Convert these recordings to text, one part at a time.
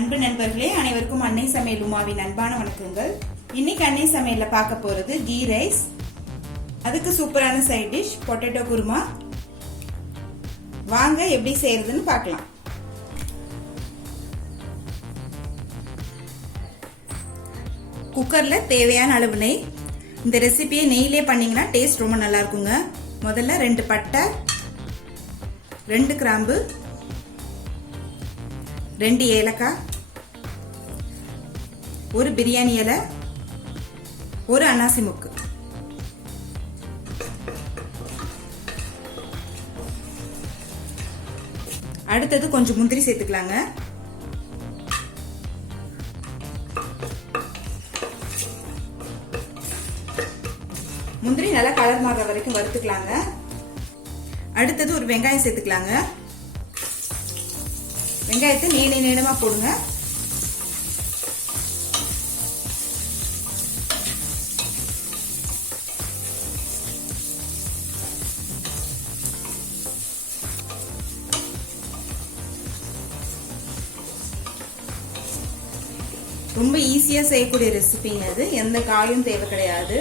அன்பு நண்பர்களே, அனைவருக்கும் அன்னை சமையல் உமாவின் அன்பான வணக்கங்கள். இன்னைக்கு அன்னை சமையல்ல பார்க்க போறது கீ ரைஸ். அதுக்கு சூப்பரான சைட் டிஷ் பொட்டேட்டோ குருமா. வாங்க எப்படி செய்யறதுன்னு பார்க்கலாம். குக்கர்ல தேவையான அளவு நெய். இந்த ரெசிபியை நெய்யிலே பண்ணீங்கன்னா டேஸ்ட் ரொம்ப நல்லா இருக்குங்க. முதல்ல 2 பட்டை, 2 கிராம்பு, 2 ஏலக்காய், 1 பிரியாணி இலை, 1 அன்னாசி முக்கு. அடுத்தது கொஞ்சம் முந்திரி சேர்த்துக்கலாங்க. முந்திரி நல்லா கலர் மாறுற வரைக்கும் வறுத்துக்கலாங்க. அடுத்தது ஒரு வெங்காயம் சேர்த்துக்கலாங்க. வெங்காயத்தை நீளமா போடுங்க. ரொம்ப ஈஸியா செய்யக்கூடிய ரெசிபிங்க அது. எந்த காயும் தேவை கிடையாது.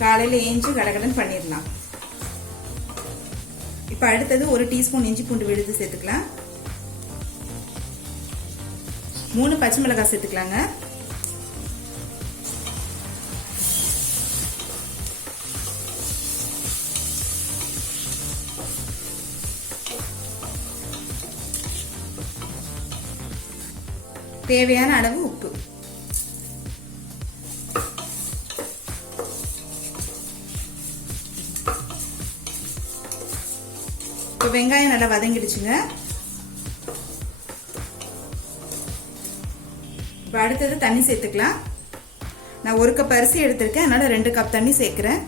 காலையில ஏஞ்சு கடகடன் பண்ணிடலாம். இப்ப அடுத்தது 1 டீஸ்பூன் இஞ்சி பூண்டு விழுது சேர்த்துக்கலாம். 3 பச்சை மிளகாய் சேர்த்துக்கலாங்க. தேவையான அளவு உப்பு. இப்போ வெங்காயம் நல்லா வதங்கிடுச்சுங்க. இப்போ அடுத்தது தண்ணி சேர்த்துக்கலாம். நான் 1 கப் அரிசி எடுத்திருக்கேன், அதனால 2 கப் தண்ணி சேர்க்கிறேன்.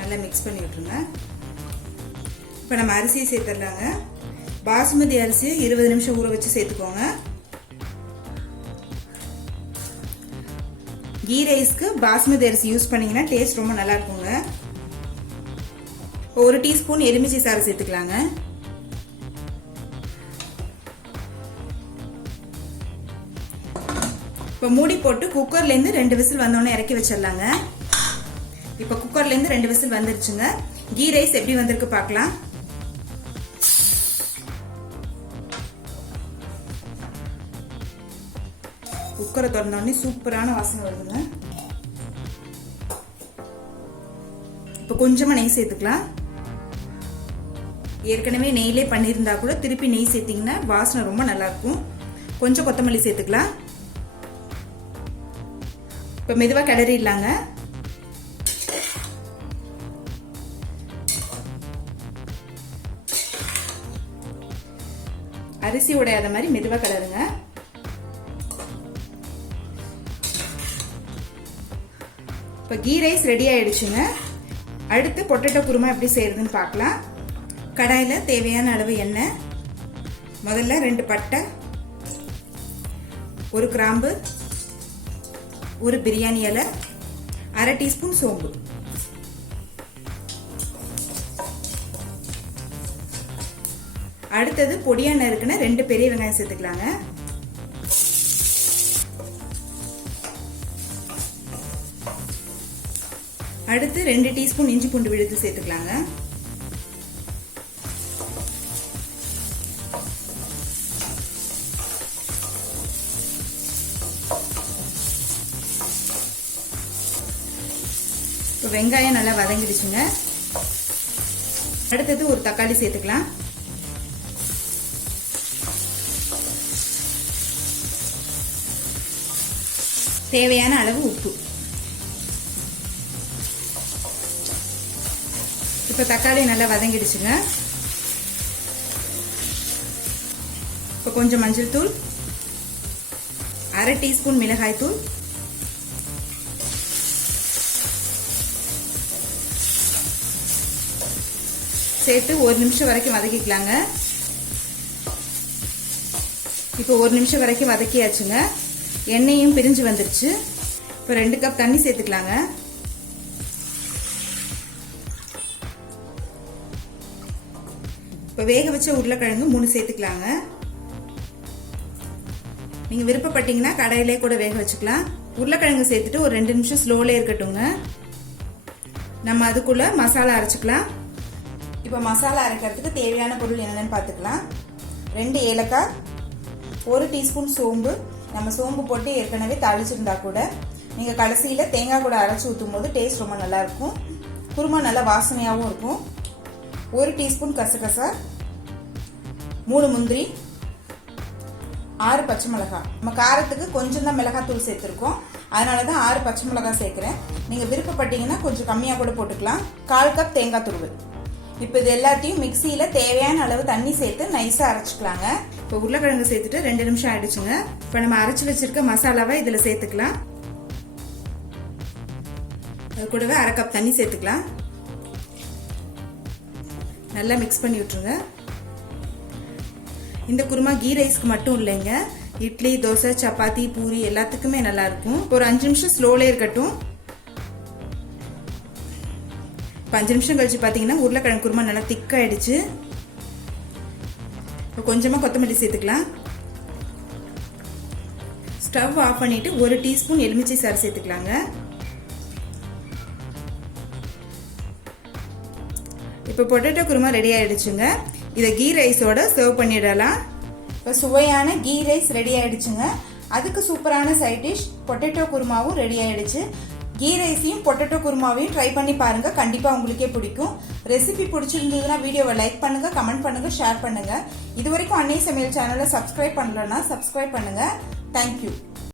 நல்லா மிக்ஸ் பண்ணி விட்டுருங்க. இப்போ நம்ம அரிசியை சேர்த்துடலாங்க. பாசுமதி அரிசி 20 நிமிஷம் ஊற வச்சு சேர்த்துக்கோங்க. கீ ரைஸ்க்கு பாசுமதி அரிசி யூஸ் பண்ணீங்கன்னா டேஸ்ட் ரொம்ப நல்லா இருக்குங்க. 1 டீஸ்பூன் எலுமிச்சை சாறு சேர்த்துக்கலாங்க. இப்போ மூடி போட்டு குக்கர்ல இருந்து 2 விசில் வந்தோடனே இறக்கி வச்சிடலாங்க. இப்போ குக்கர்ல இருந்து 2 விசில் வந்துருச்சுங்க. கீ ரைஸ் எப்படி வந்திருக்கு பார்க்கலாம். குக்கரை திறந்தோடனே சூப்பரான வாசனை வருதுங்க. இப்போ கொஞ்சமா நெய் சேர்த்துக்கலாம். ஏற்கனவே நெய்யிலே பண்ணியிருந்தா கூட திருப்பி நெய் சேர்த்தீங்கன்னா வாசனை ரொம்ப நல்லா இருக்கும். கொஞ்சம் கொத்தமல்லி சேர்த்துக்கலாம். இப்போ மெதுவா கிளறிடலாங்க. அரிசி உடையாத மாதிரி மெதுவா கிளறுங்க. இப்போ கீ ரைஸ் ரெடி ஆயிடுச்சுங்க. அடுத்து பொட்டேட்டோ குருமா எப்படி செய்யறதுன்னு பார்க்கலாம். கடாயில் தேவையான அளவு எண்ணெய். முதல்ல 2 பட்டை, 1 கிராம்பு, 1 பிரியாணி இலை, 1/2 டீஸ்பூன் சோம்பு. அடுத்தது பொடியா நறுக்குன 2 பெரிய வெங்காயம் சேர்த்துக்கலாங்க. அடுத்து 2 டீஸ்பூன் இஞ்சி பூண்டு விழுது சேர்த்துக்கலாங்க. இப்போ வெங்காயம் நல்லா வதங்கிடுச்சுங்க. அடுத்தது ஒரு தக்காளி சேர்த்துக்கலாம். தேவையான அளவு உப்பு. இப்போ தக்காளி நல்லா வதங்கிடுச்சுங்க. இப்போ கொஞ்சம் மஞ்சள் தூள், 1/2 டீஸ்பூன் மிளகாய் தூள், சேர்த்து 1 நிமிஷம் வரைக்கும் வதக்கிக்கலாங்க. இப்போ 1 நிமிஷம் வரைக்கும் வதக்கியாச்சுங்க. எண்ணெயும் பிரிஞ்சு வந்துருச்சு. இப்போ 2 கப் தண்ணி சேர்த்துக்கலாங்க. இப்போ வேக வச்ச உருளைக்கிழங்கு 3 சேர்த்துக்கலாங்க. நீங்க விருப்பப்பட்டீங்கன்னா கடாயிலே கூட வேக வச்சுக்கலாம். உருளைக்கிழங்கு சேர்த்துட்டு ஒரு 2 நிமிஷம் ஸ்லோல இருக்கட்டுங்க. நம்ம அதுக்குள்ள மசாலா அரைச்சுக்கலாம். இப்போ மசாலா அரைக்கிறதுக்கு தேவையான பொருள் என்னென்னு பார்த்துக்கலாம். 2 ஏலக்காய், 1 டீஸ்பூன் சோம்பு. நம்ம சோம்பு போட்டு ஏற்கனவே தாளிச்சிருந்தா கூட நீங்கள் கடைசியில் தேங்காய் கூட அரைச்சி ஊற்றும் போது டேஸ்ட் ரொம்ப நல்லா இருக்கும். குருமா நல்லா வாசனையாகவும் இருக்கும். 1 டீஸ்பூன் கசகசா, 3 முந்திரி, 6 பச்சை மிளகாய். நம்ம காரத்துக்கு கொஞ்சம் தான் மிளகாத்தூள் சேர்த்துருக்கோம், அதனால தான் 6 பச்சை மிளகாய் சேர்க்குறேன். நீங்கள் விருப்பப்பட்டீங்கன்னா கொஞ்சம் கம்மியாக கூட போட்டுக்கலாம். 1/4 கப் தேங்காய் துருவு. இப்போ இது எல்லாத்தையும் மிக்சியில் தேவையான அளவு தண்ணி சேர்த்து நைஸாக அரைச்சிக்கலாங்க. இப்போ உருளைக்கிழங்கு சேர்த்துட்டு 2 நிமிஷம் ஆயிடுச்சுங்க. இப்போ நம்ம அரைச்சி வச்சிருக்க மசாலாவை இதில் சேர்த்துக்கலாம். அது கூடவே 1/2 கப் தண்ணி சேர்த்துக்கலாம். நல்லா மிக்ஸ் பண்ணி விட்டுருங்க. இந்த குருமா கீ ரைஸ்க்கு மட்டும் இல்லைங்க, இட்லி, தோசை, சப்பாத்தி, பூரி எல்லாத்துக்குமே நல்லா இருக்கும். ஒரு 5 நிமிஷம் ஸ்லோலே இருக்கட்டும். 5 நிமிஷம் கழிச்சு பார்த்தீங்கன்னா உருளைக்கிழங்கு குருமா நல்லா திக்காயிடுச்சு. இப்போ கொஞ்சமாக கொத்தமல்லி சேர்த்துக்கலாம். ஸ்டவ் ஆஃப் பண்ணிட்டு 1 டீஸ்பூன் எலுமிச்சை சாறு சேர்த்துக்கலாங்க. இப்போ பொட்டேட்டோ குருமா ரெடி ஆயிடுச்சுங்க. இதை கீ ரைஸோட சர்வ் பண்ணிடலாம். இப்போ சுவையான கீ ரைஸ் ரெடி ஆயிடுச்சுங்க. அதுக்கு சூப்பரான சைட் டிஷ் பொட்டேட்டோ குருமாவும் ரெடி ஆயிடுச்சு. கீ ரைஸையும் பொட்டேட்டோ குருமாவையும் ட்ரை பண்ணி பாருங்க, கண்டிப்பா உங்களுக்கே பிடிக்கும். ரெசிபி பிடிச்சிருந்ததுன்னா வீடியோவை லைக் பண்ணுங்க, கமெண்ட் பண்ணுங்க, ஷேர் பண்ணுங்க. இது வரைக்கும் அன்னை சமையல் சேனலை சப்ஸ்கிரைப் பண்ணலன்னா சப்ஸ்கிரைப் பண்ணுங்க. தேங்க்யூ.